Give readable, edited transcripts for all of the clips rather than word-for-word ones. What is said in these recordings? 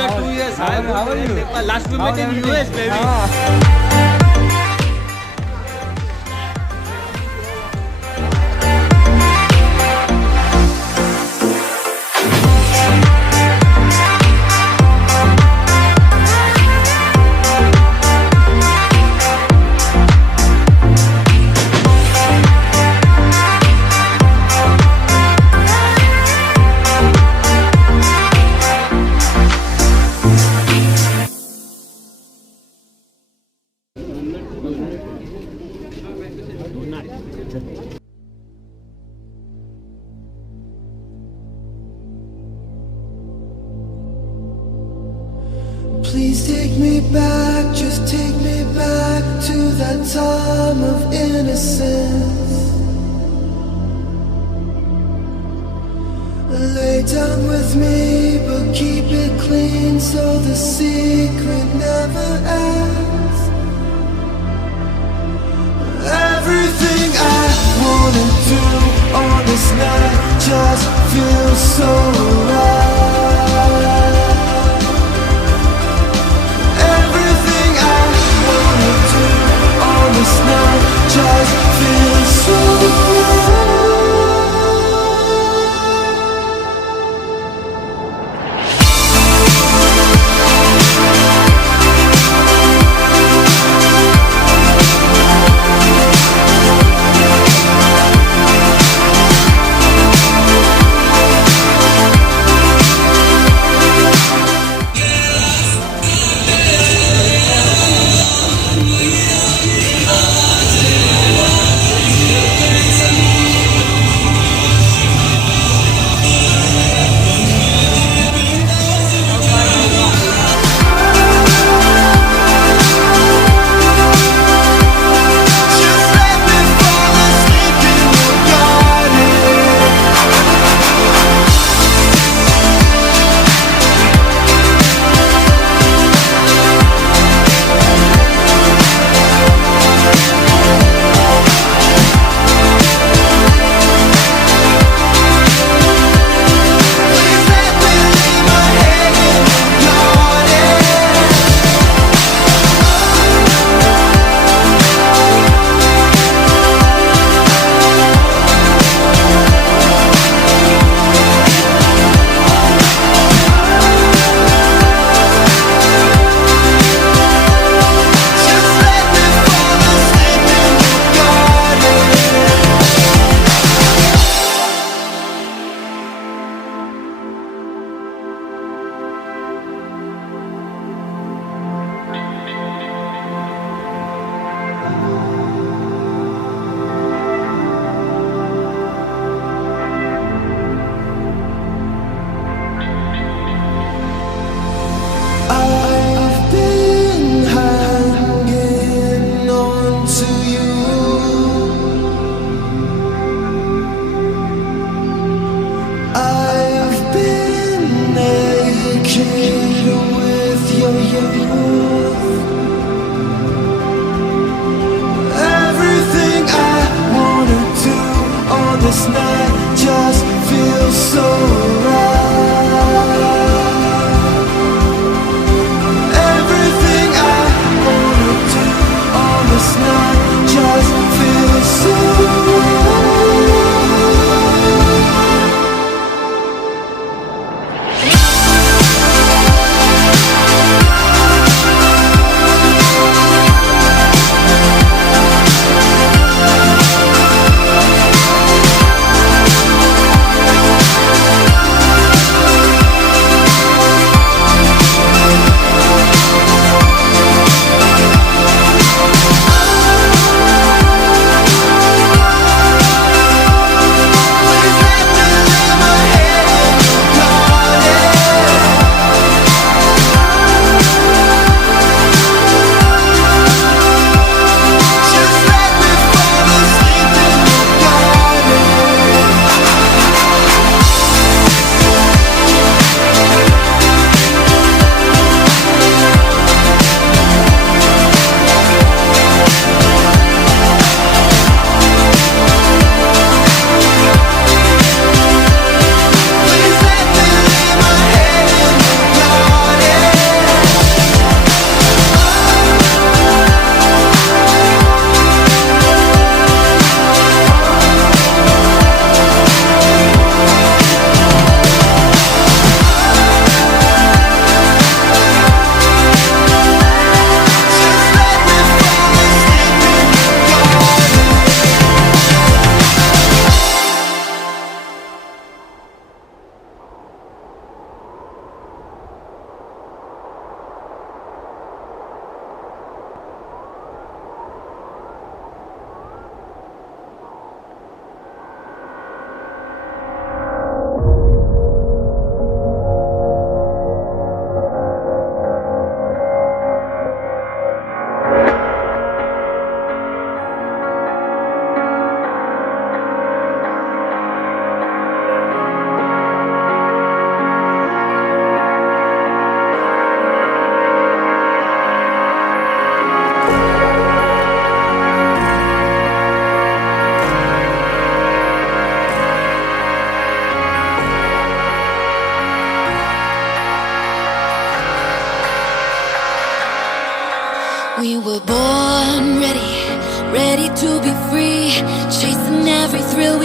after 2 years. How are you? Last we met in US, baby. Please take me back, just take me back to that time of innocence. Lay down with me, but keep it clean so the secret never ends. Everything I wanna do on this night just feels so right. Everything I wanna do on this night just feels so right.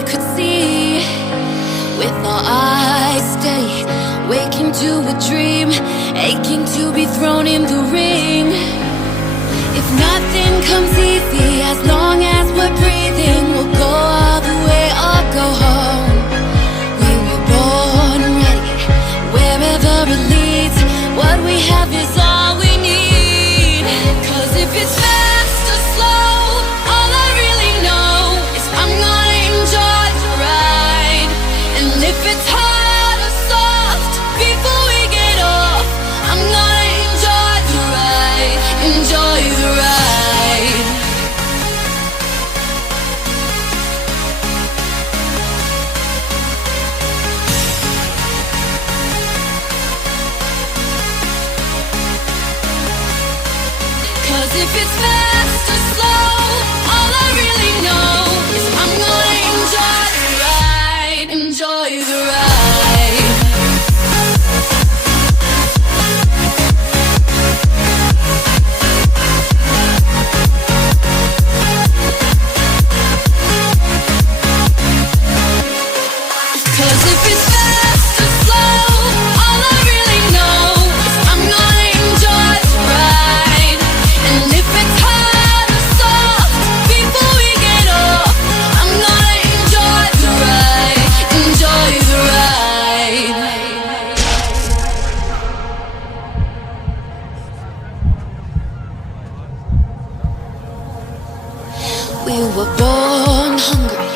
we could see. With our eyes steady, waking to a dream, aching to be thrown in the ring. If nothing comes easy, as long as we're breathing, we'll go all the way or go home. We were born ready, wherever it leads. What we have is all we need. 'Cause if it's fast or slow, all I really know is I'm gonna enjoy the ride. And if it's hard or soft, before we get off, I'm gonna enjoy the ride. Enjoy the ride. 'Cause if it's fast or slow, all I really know is I'm gonna enjoy the ride. Enjoy the ride. Cause if it's fast or slow, all I really know is I'm gonna enjoy the ride. And if it's hard or soft, before we get off, I'm gonna enjoy the ride. Enjoy the ride. We were born hungry,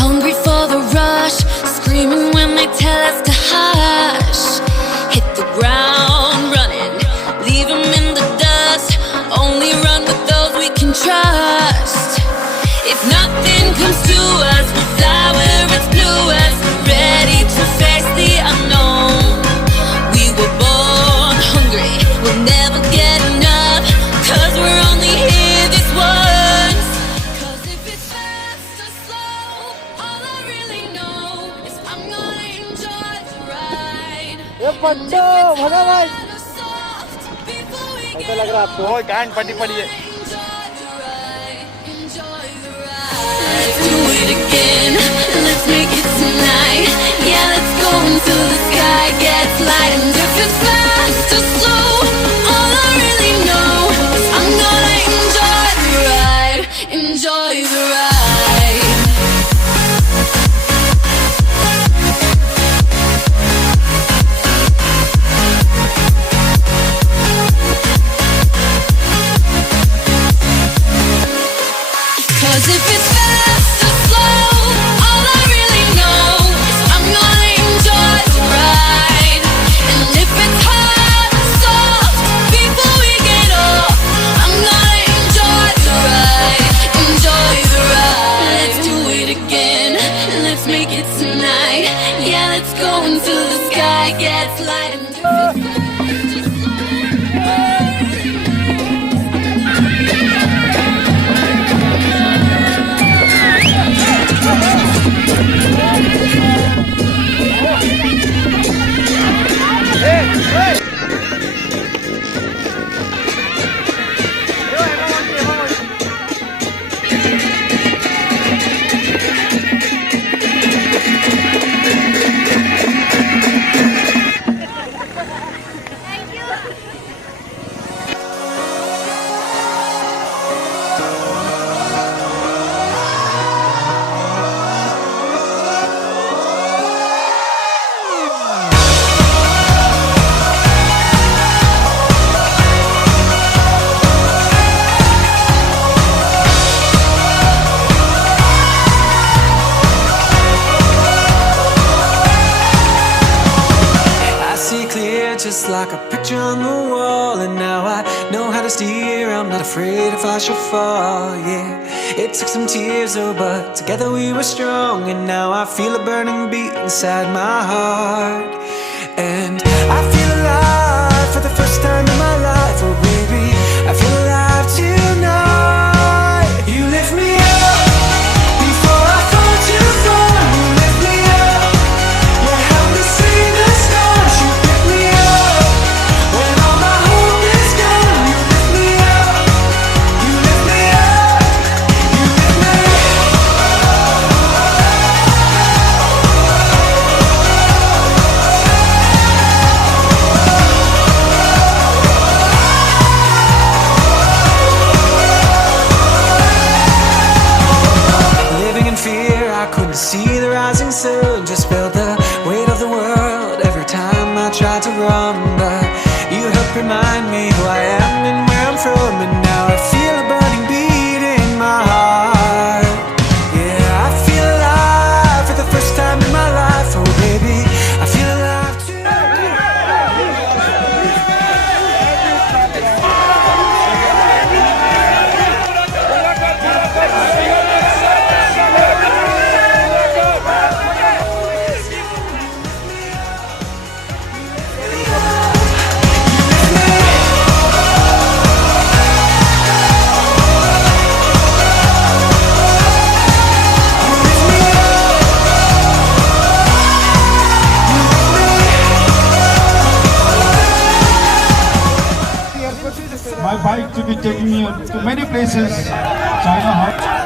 hungry for the rush, screaming when they tell us to hush. Hit the ground running, leave 'em in the dust. Only run with those we can trust. If nothing comes to us, we'll fly where it's bluest, ready to face the unknown. We were born hungry, we'll never get enough, 'cause we're only here this once. 'Cause if it's fast or slow, all I really know is I'm gonna enjoy the ride. पट्टो भगा भाई Hard or soft, before we कैसा get लग रहा है आपको? off, ओए कान पटी पड़ी है। enjoy the ride. Enjoy the ride. Let's do it again. Let's make it tonight. Yeah, let's go until the sky gets light. And if it's fast or slow, all I really know is I'm gonna enjoy the ride. Enjoy the ride. Cause if it's fast or slow, all I really know is I'm gonna enjoy the ride. And if it's hard or soft, before we get off, I'm gonna enjoy the ride. Enjoy the ride. Let's do it again. Let's make it tonight. Yeah, let's go until the sky gets light. And if it's fast or slow, I see clear, just like a picture on the wall. And now I know how to steer. I'm not afraid if I should fall, yeah. It took some tears, oh, but together we were strong. And now I feel a burning beat inside my heart. And I feel alive for the first time in my life. Oh baby, I feel alive tonight. You lift me up before I fall too far. You lift me up, you help me see the stars. You pick me up when all my hope is gone. You lift me up, you lift me up, you lift me up. to see the rising sun. Just felt the weight of the world every time I tried to run, but you helped remind me who I am and where I'm from. And now I feel a burning beat in my heart. Yeah, I feel alive for the first time in my life. Oh baby, I feel alive tonight. My bike to be taking me to many places, China.